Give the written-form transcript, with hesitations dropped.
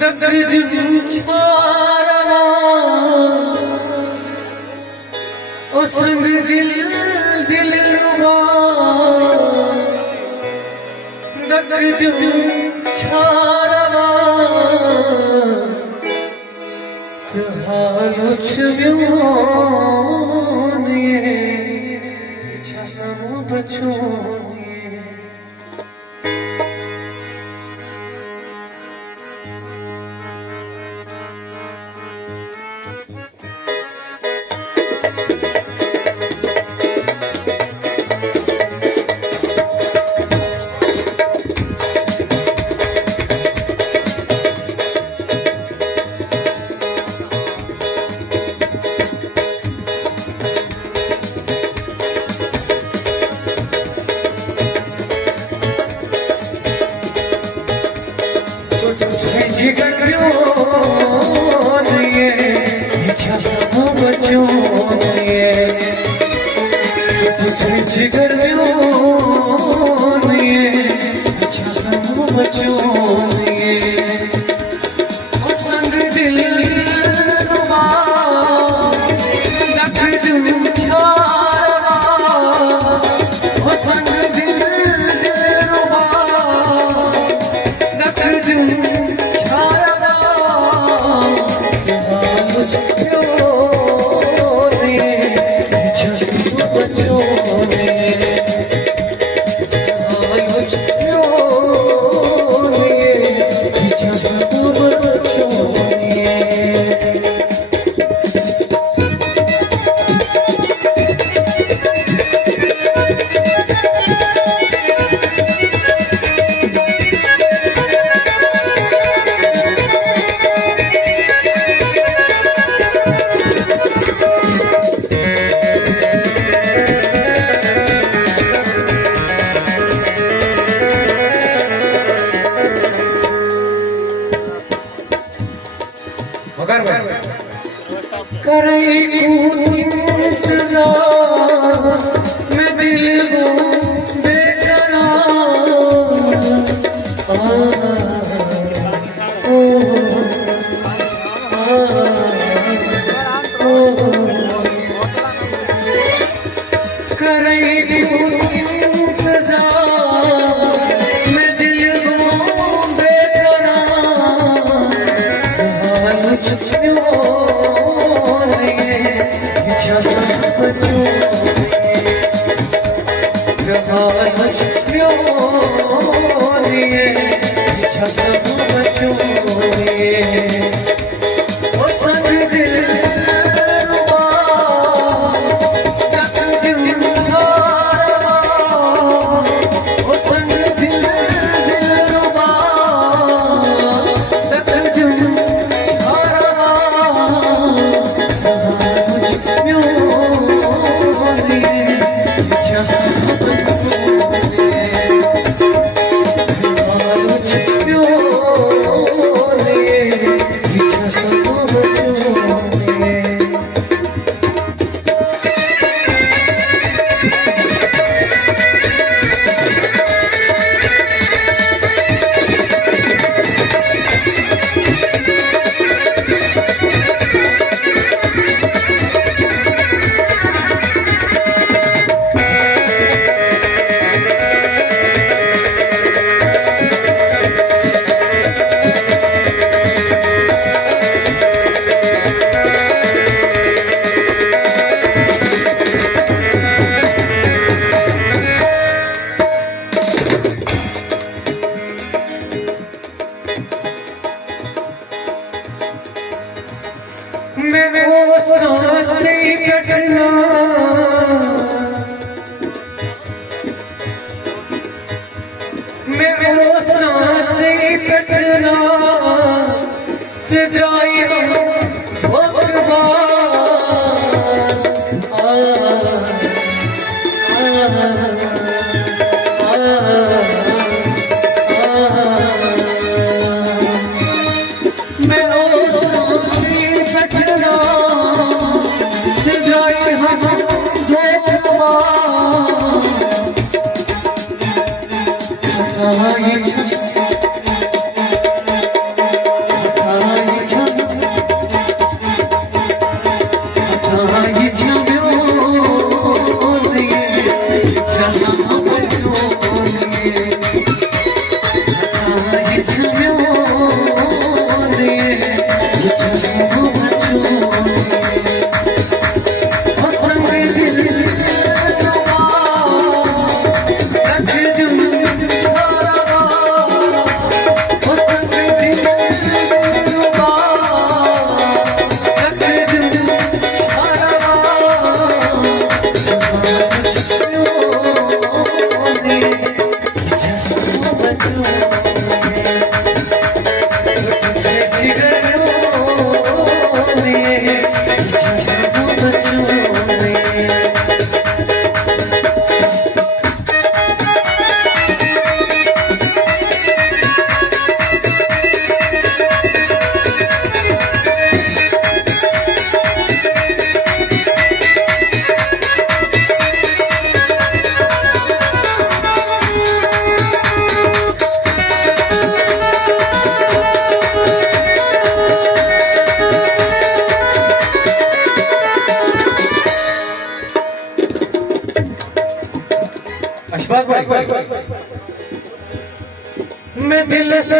दगदग छारवा ओ संग दिल दिल रुबा दगदग छारवा हालु छव्योन ये इच्छा समो बचोन जिगर प्योन ये इच्छा समो बचोन ये जिगर प्योन ये इच्छा समो बचोन ये ओ संग दिल रुबा दगदग छारवा ओ संग दिल रुबा दगदग करे इंतजार मैं दिल को बेकरार करे इंतजार मैं दिल को बेकरार इच्छा समो बचोन ये ओ संग दिल रुबा दगदग छारवा ओ संग दिल रुबा दगदग छारवा इच्छा समो बचोन ये मैं वो सांस से कटना मैं वो सांस से कटना सजाई हम धोखेबाज मैं वो सांस से कटना सजाई हम धोखेबाज मैं दिल से